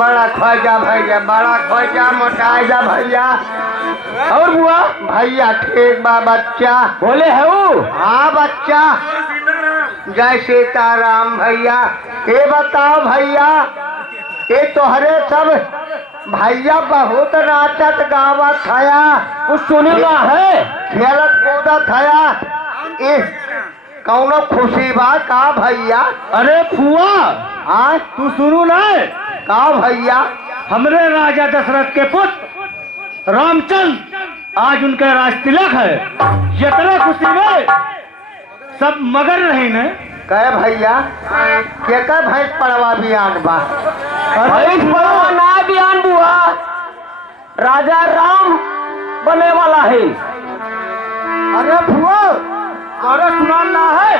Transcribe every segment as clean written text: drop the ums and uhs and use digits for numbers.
बड़ा ख्वाजा भैया, बड़ा ख्वाजा मोटा जा भैया। और बुआ भैया ठीक बा बच्चा। बोले है वो? हाँ बच्चा, जय सीताराम भैया। ये बताओ भैया, ये तोहरे सब भैया बहुत नाचत गावत थया, कुछ सुने ना है? खेलत कूदत थया, ये कौनो खुशी बा का भैया? अरे फुआ हाँ तू सुनू ना, का भैया? हमरे राजा दशरथ के पुत्र रामचंद्र आज उनके राज तिलक है। जितना खुशी में सब मगर रही ने। कहे भैया के का भैंस पड़वा बियान बा? भैंस पड़वा ना बियान बुआ, राजा राम बने वाला है। अरे फुआ अरे सुना ना है,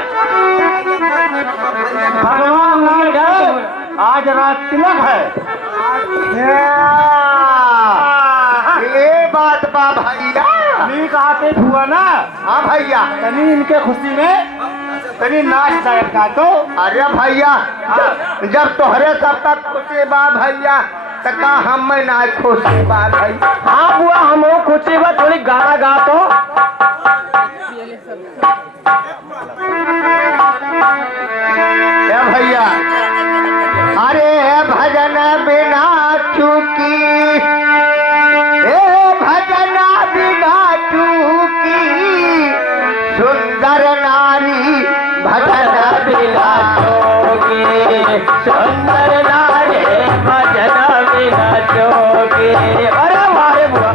भगवान नाम है आज राज तिलक है। ये बात बा भैया, ठीक आते फुआ ना। हाँ भैया, तनी इनके खुशी में तनी नाच का तो। अरे भैया जब तोहरे सब तक खुशी बा भैया तो का हम में ना खुशी बा भैया? हाँ बुआ हम खुशी में थोड़ी गाना गा तो। भैया अरे भजन बिना चूकी, भजन बिना चूकी, सुंदर नारी भजन बिना चोगी, सुंदर नारी भजन बिना चोगी। अरे मारे बुआ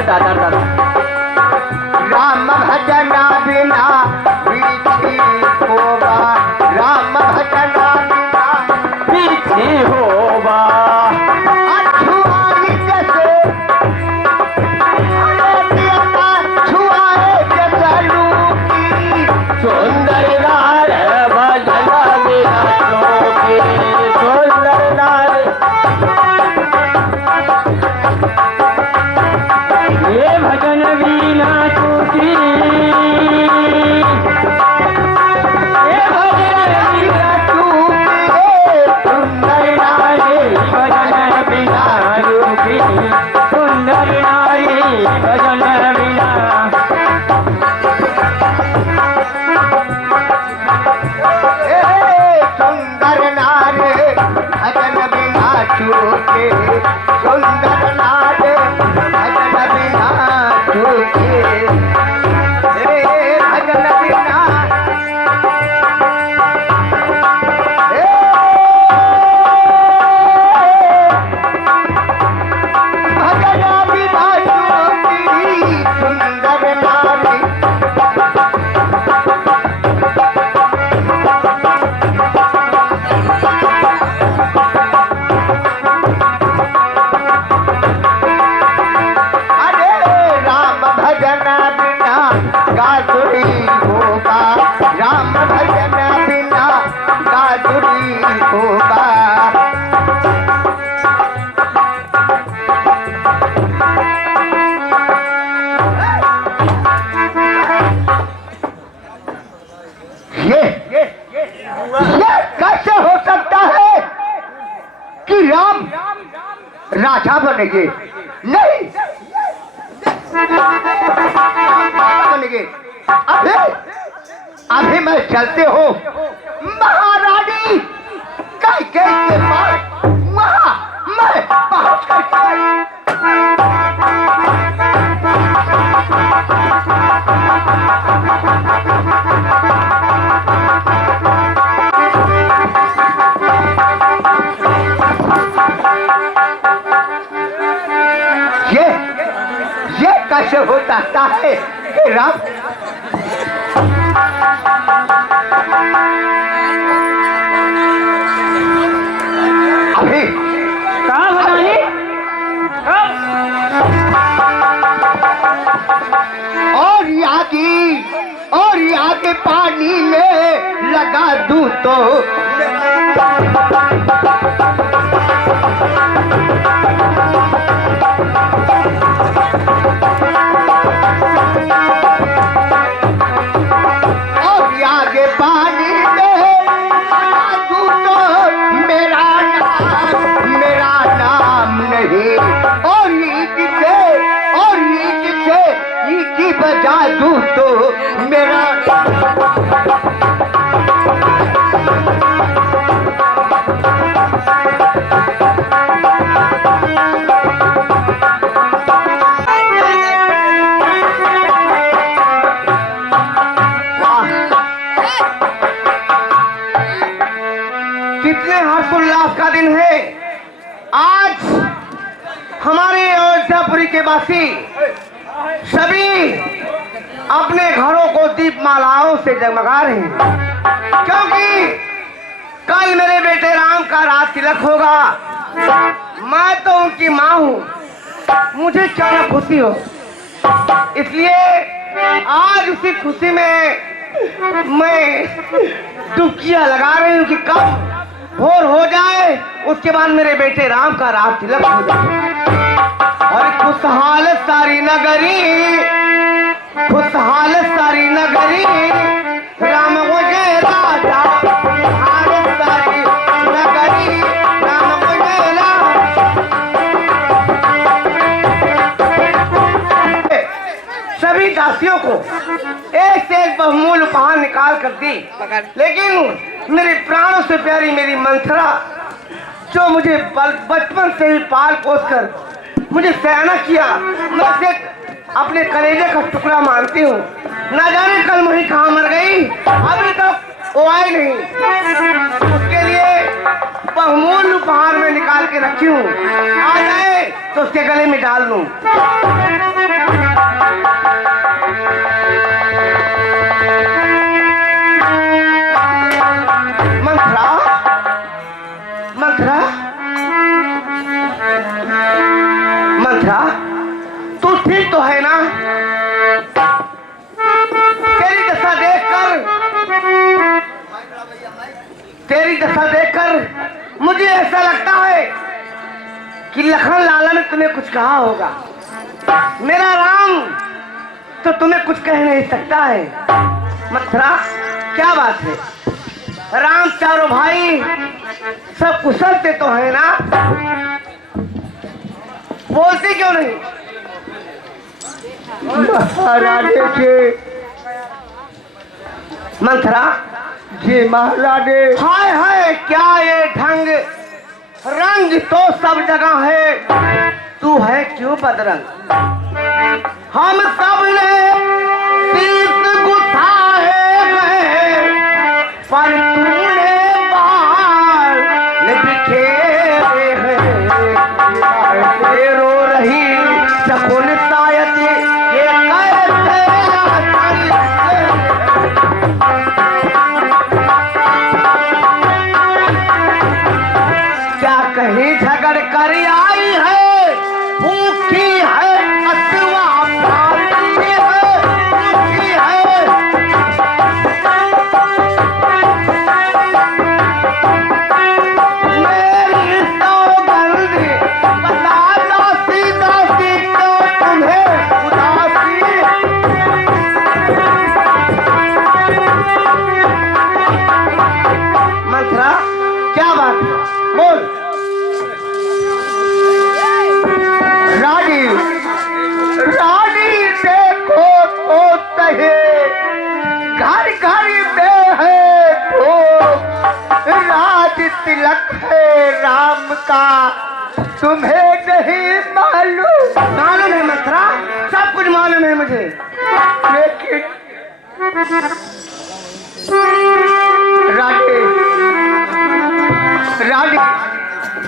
दादा दादा राम भजना बिना बीती होगा, राम भजना बिना बीती होगा। छुआई जैसे छुआए जैसे लूकी, सुंदर नार भजना बिना चोगी, सुंदर नार ये भजन बिना चूकी, ये भजन बिना चूकी, सुंदर नारी भजन बिना चूकी, सुंदर नारी भजन बिना। सुंदर नारे भजन बिना चूके, सुंदर नारे भजन बिना चूके, भजन बिना भजन बिना चूकी, सुंदर नारी राजा बनेंगे? नहीं बनेंगे। अभी अभी मैं चलते हो महारानी कैकेयी के पास, वहां मैं पहुंच कर कैसे होता है कि राम अभी कहाँ बताइए? और यहाँ के पानी में लगा दूं तो और आगे पानी में लगा दूं तो मेरा नाम नहीं और ईद से ईद बजा दूं तो मेरा कितने हर्षोल्लास का दिन है आज। हमारे अयोध्यापुरी के वासी सभी अपने घरों को दीपमालाओं से जगमगा रहे हैं, क्योंकि कल मेरे बेटे राम का राज तिलक होगा। मैं तो उनकी माँ हूँ, मुझे क्यों ना खुशी हो, इसलिए आज उसी खुशी में मैं डुबकियां लगा रही हूँ कि कब भोर हो जाए उसके बाद मेरे बेटे राम का राज तिलक हो जाए। और खुशहाल सारी नगरी राम मुझे राजा, खुशहाल सारी नगरी राम मुझे राजा। सभी दासियों को एक से एक बहुमूल्य उपहार निकाल कर दी, लेकिन मेरे प्राणों से प्यारी मेरी मंथरा, जो मुझे बचपन से ही पाल पोस कर मुझे सयाना किया, मैं उसे अपने कलेजे का टुकड़ा मानती हूँ। न जाने कल मुझे कहाँ मर गई, अभी तक वो आई नहीं। उसके लिए बहुमूल्य उपहार में निकाल के रखी हूँ, आ जाए तो उसके गले में डाल दूँ। मंथरा, तू ठीक तो है ना? तेरी दशा देखकर मुझे ऐसा लगता है कि लखन लाला ने तुम्हें कुछ कहा होगा। मेरा राम तो तुम्हें कुछ कह नहीं सकता है। मंथरा, क्या बात है? राम चारों भाई सब कुशल से तो है ना? बोलते क्यों नहीं? महाराजे जी। मंथरा जी महाराजे। हाय हाय, क्या ये ढंग, रंग तो सब जगह है, तू है क्यों बदरंग? हम सब ने शीश गुथाए गए, पर तूने बाल बिखेरे हैं। रो रही शकुन शायद ये कैसे क्या कहीं झगड़ कर आई है, भूखी है अथवा प्यासी है, भूखी है। मेरी सौगंध बता दासी दासी क्यों तुम्हें उदासी? मंथरा, क्या बात है? बोल। रानी, रानी देखो तो तहे, घर घर में है तो राज तिलक है राम का, तुम्हें नहीं मालूम? मालूम है मंथरा, सब कुछ मालूम है मुझे, लेकिन रानी, रानी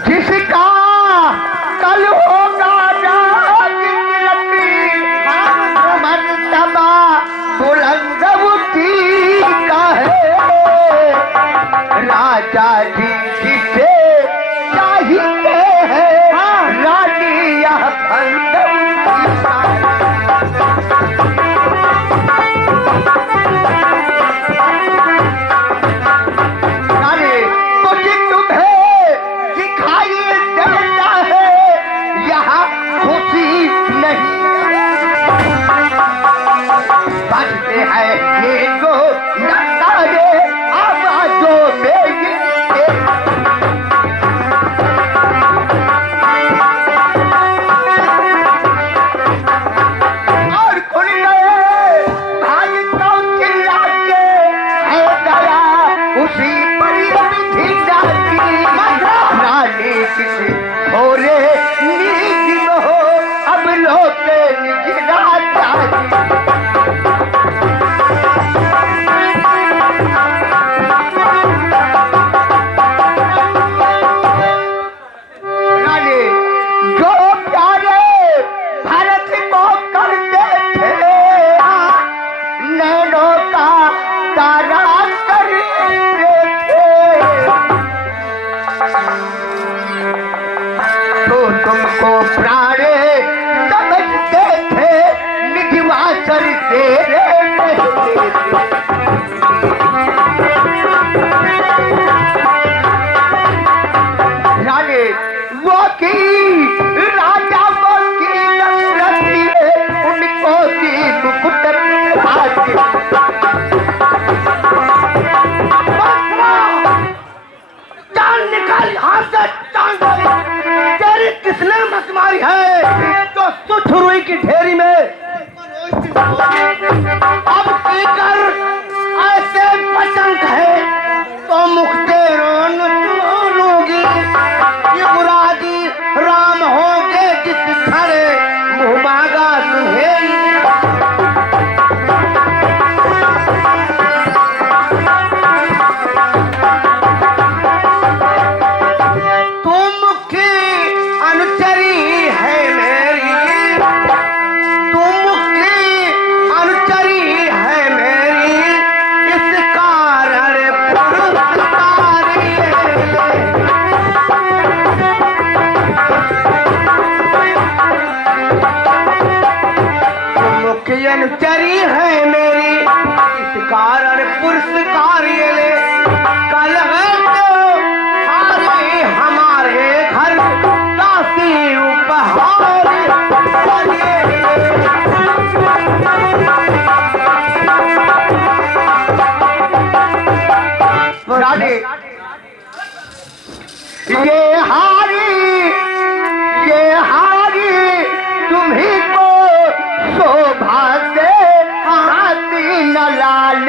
जिसका कल होगा राज तिलक, राजा जी जिसे चाहिए है रानी यह फंदम रानी कुछ तुम्हें दिखाई देता है यहाँ खुशी नहीं बजते हैं ये जो नगाड़े आवाजों में ये और खुल गए भाई तो चिल्ला के है दया उसी पर ये विधि डाली रानी किसी भोरे नींद में हो अब लोटे निगरा जाती रानी जो प्यारे भारत को करते थे नैनों का तारा करते थे तो तुमको प्राणे समझते थे निजवासर से रानी वो की राजा वो की नफरती उनको दी मुकुट हाथी जान निकाल हाथ से टांग तेरी किसने मत मारी है तो सुथरुई की ढेरी में अब पीकर ऐसे वचन कहे तो मुक्ते रोन लोगी युवराजी राम होंगे जिस घर मुँह मांगा सुहेली तुम की अनुचरी है मेरी तुम की अनुचरी है मेरी इस कारण पुरस्कारी तुम की अनुचरी है मेरी इस कारण पुरस्कारी ले कल है तो सारे हमारे घर दासी उपहार रानी ये हारी तुम्ही को शोभा से हाथी न लाल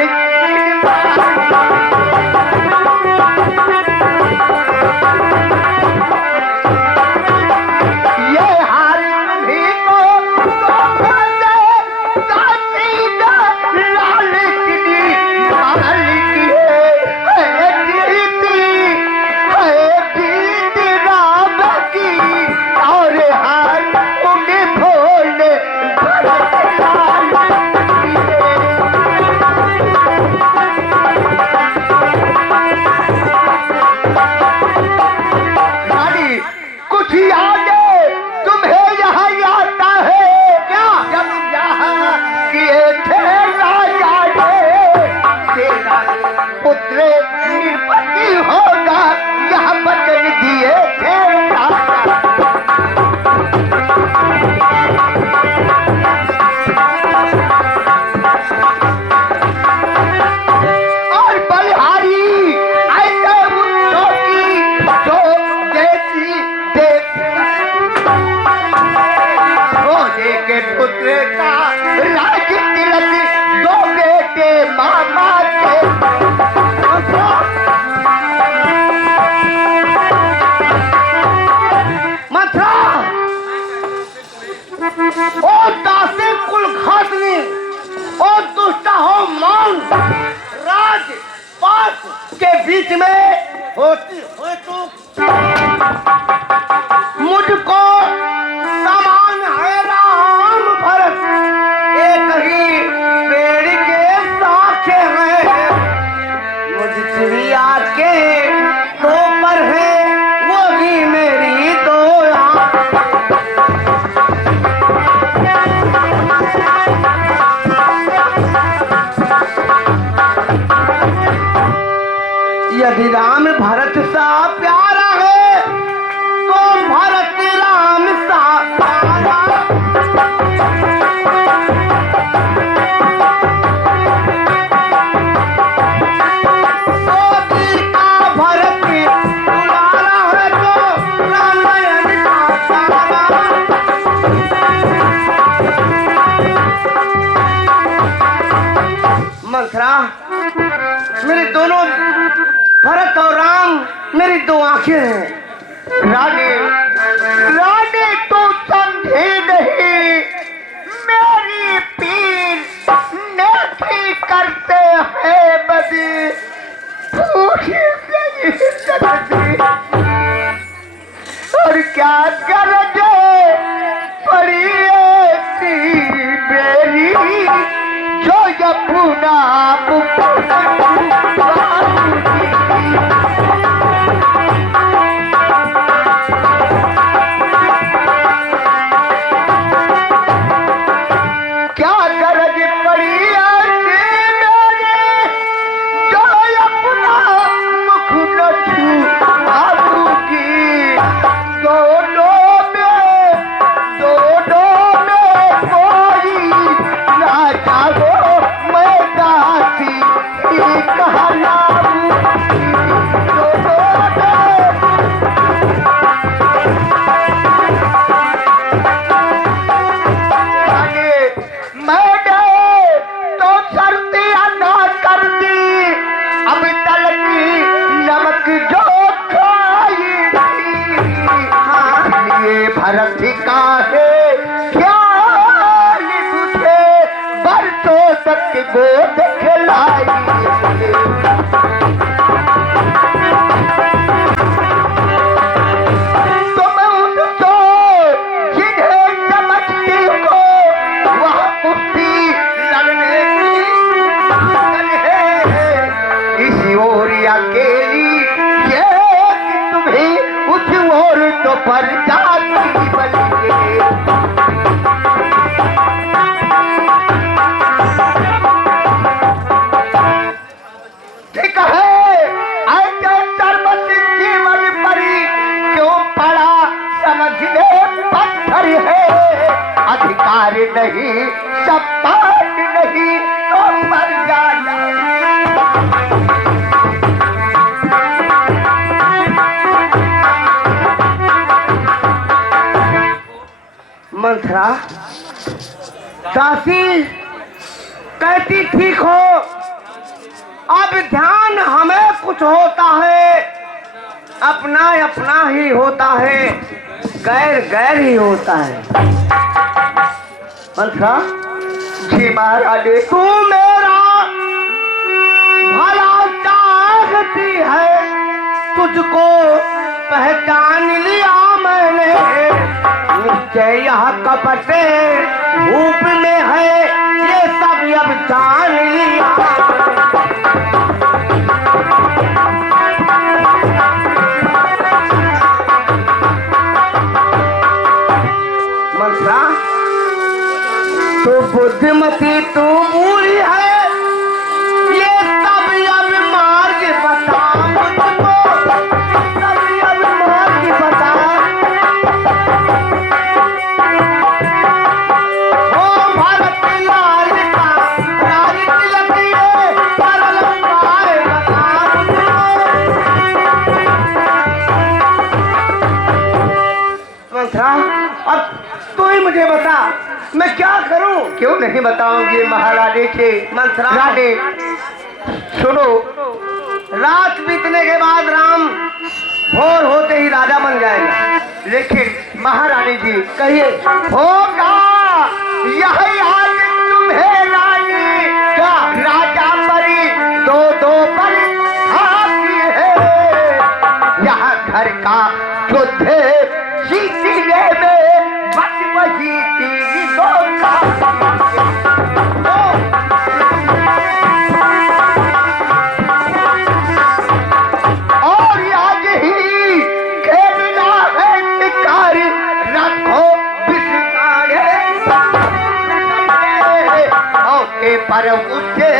ये हारी तुम्ही को शोभा से हाथी न लाल की मालिक है जीती राम की और हाथ उन्हें भोले भरत लाल रानी कुछ यादें तुम्हें यहाँ आता है क्या जब यहाँ किए थे राजा ने तेरा पुत्र निरपति होगा यह बचन दिए थे राजा और बलिहारी ऐसे उत्सव की जो जैसी रोजे के पुत्र का राज तिलक दो बेटे मामा के मथुरा ओ दासी कुल घातनी ओ दुष्टा हो मौन राज पास के बीच में होती हो तो मुझको समान है राम भरत एक ही पेड़ के साखे हैं मुझ चिड़िया के सा प्यारा है तो भरत राम सा प्यारा। मंथरा, मेरे दोनों भरत और राम मेरी दो आंखें हैं। रानी, रानी तू समझी नहीं, मेरी पीर नेकी करते हैं बदी, भूखी नहीं करती। और क्या करके पड़ी ऐसी मेरी जो यमुना क्या गरज पड़ी ऐसी मेरी जो यमुना मुख न छूआऊंगी। दोनों में कोई राजा हो मैं दासी ही कहलाऊंगी। मैंने तो सर्दी अदा कर दी, अब तल की नमक जो खाई थी। ये भरत का है क्या तुझे बरसों तक गोद खिलाई। तुम उनको जिन्हें समझती हो वह कुश्ती लड़ने की लगन है। इस ओर अकेली ये कि तुम्हें उस ओर तो पर जाती बनेगी। ठीक है, ऐसे सर्वत जीवन परी क्यों पड़ा समझने पत्थर है। अधिकार नहीं सपाट नहीं तो मर जाना। मंथरा, दासी कहती ठीक हो, अब ध्यान हमें कुछ होता है, अपना अपना ही होता है, गैर गैर ही होता है। मंथरा, जी महाराज, तू मेरा भला चाहती है, तुझको पहचान लिया मैंने। निश्चय यह कपट धूप में है, ये सब अब जान लिया। मंथरा, तू बुद्धिमती तू बूढ़ी है, ये सब अब मार्ग बता मुझको, सब अब मार्ग बता। ओ भारत लाल का राज तिलक ये सरल उपाय बता मुझको। मंथरा, अब तू ही मुझे बता, मैं क्या करूं? क्यों नहीं बताऊंगी महारानी के। मंथरा, रानी सुनो, रात बीतने के बाद राम भोर होते ही राजा बन जाएगा। लेकिन महारानी जी कहिए, होगा यही आज तुम्हें रानी का राजा परी दो दो पर खाती है। यहाँ घर का युद्ध जीतने में बस वही तीन दो और आज ही खेलना है शिकार, रखो बिस्तारे मौके पर उसे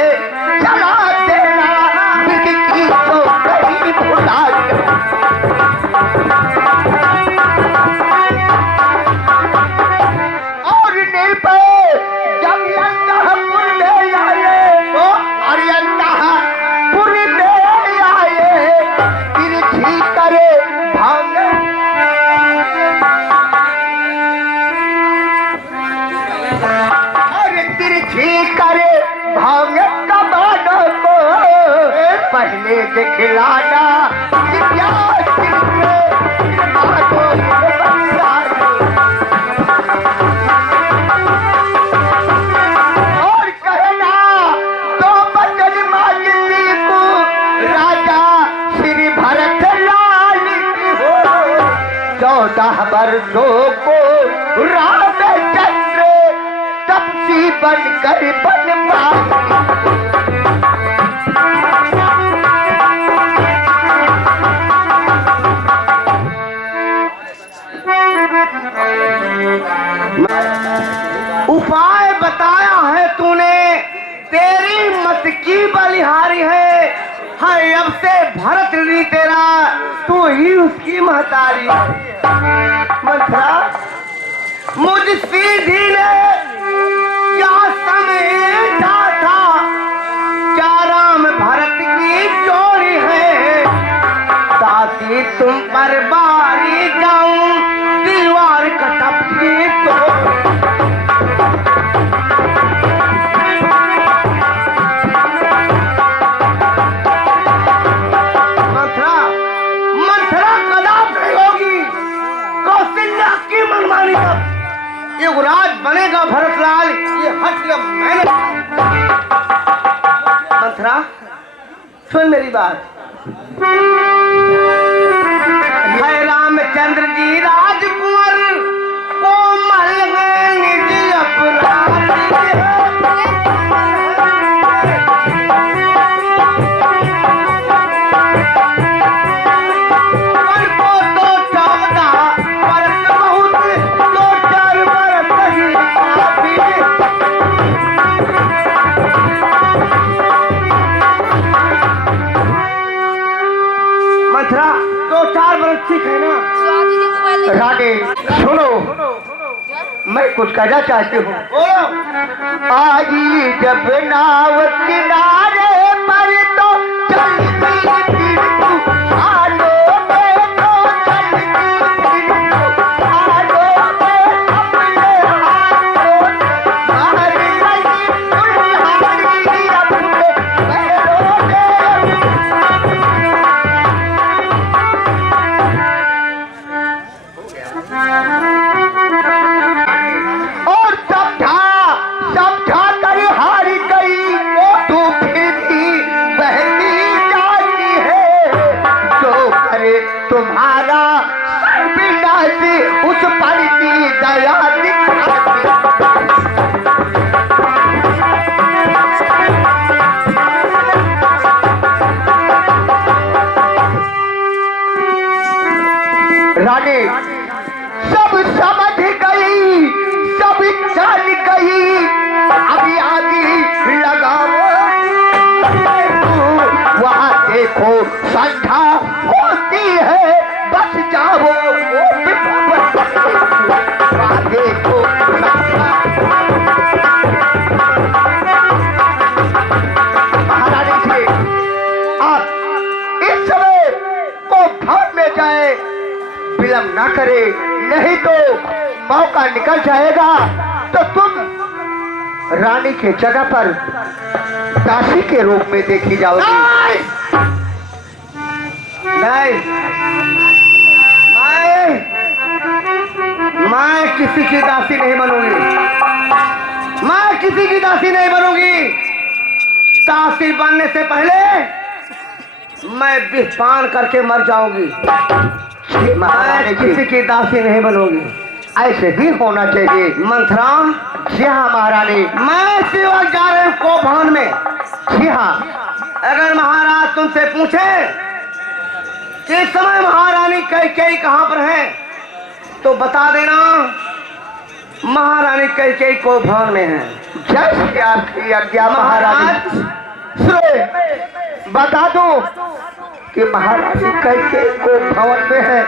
चला देना, बिजली तो कहीं भुला ठीक करे भांग कबाड़ों को पहले दिखलाना और कहना तो बचन मांगती को राजा श्री भरत लाल की हो 14 वर्षों को रामचंद्र तपसी बनकर बनवासी उपाय बताया है तूने, तेरी मत की बलिहारी है। हाँ अब से भरत नहीं तेरा, तू ही उसकी महतारी है। मंथरा मुझ सीधी ने क्या समझा था, क्या राम भरत की जोड़ी है। ताकि तुम पर बारी जाऊं दीवार कटपकी तो युवराज बनेगा भरतलाल, ये हट गया मैंने। मंथरा सुन मेरी बात, है रामचंद्र जी राजकुंवर कोमल निज अपराध ठीक है ना। रानी सुनो, मैं कुछ कहना चाहती हूँ। आई जब नाव किनारे पर तो चलती फिर तू आलो में तो चलती फिर तू आलो में अपने हाथों मार गई दुल्हारी अपने पैरों में। और समझा कर हार गई तू फिर भी बहती जाती है। जो करे तुम्हारा विनाशी उस पर की दया दिखाती। रानी सब समझ गई, सब जान गई, अभी आगे लगाओ वहां देखो संध्या होती है, बस जाओ वहां देखो महारानी जी आप इस समय को भाग में जाए, विलंब ना करे, नहीं तो मौका निकल जाएगा तो तुम रानी के जगह पर दासी के रूप में देखी जाओगी। नहीं, मैं किसी की दासी नहीं बनूंगी, मैं किसी की दासी नहीं बनूंगी। दासी बनने से पहले मैं विषपान करके मर जाऊंगी। मैं किसी की दासी नहीं बनूंगी, ऐसे ही होना चाहिए। मंथरा जी हाँ महारानी, मैं सेवक जा रहे हूँ कोभान में। जी हाँ, अगर महाराज तुमसे पूछे कि इस समय महारानी कैकेयी कहाँ पर है तो बता देना महारानी कैकेयी कोभान में है। जैसे आपकी आज्ञा महाराज। बता दो कि महारानी कैकेयी कोभान में है,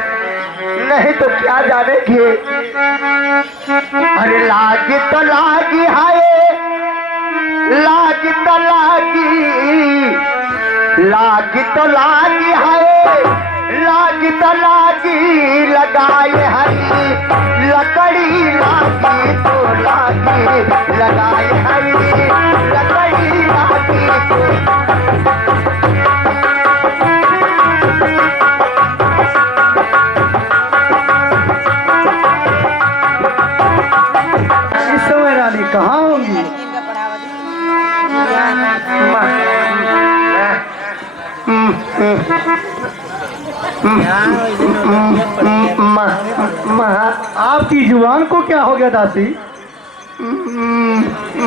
नहीं तो क्या जानेगी। अरे लाग तो लागी हाय, लाग तो लागी, लाग तो लागी हाय, लागी तो लागी लगाए हरी लकड़ी लागी तो लागी लगाए हरी लकड़ी लागी तो इस समय रानी कहाँ होंगी? आपकी जुबान को क्या हो गया दासी?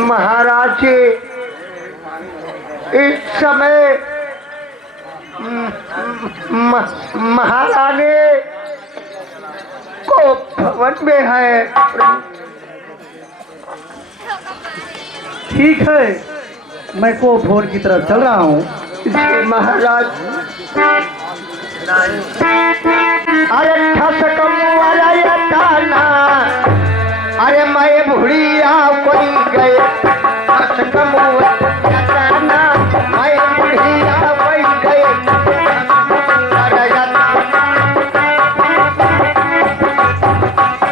महाराज जी इस समय महारानी को भवन में है। ठीक है, मैं को भोर की तरफ चल रहा हूँ। महाराज अरे ठसकम वाला ये ताना, अरे मैं बुढ़िया कोई गए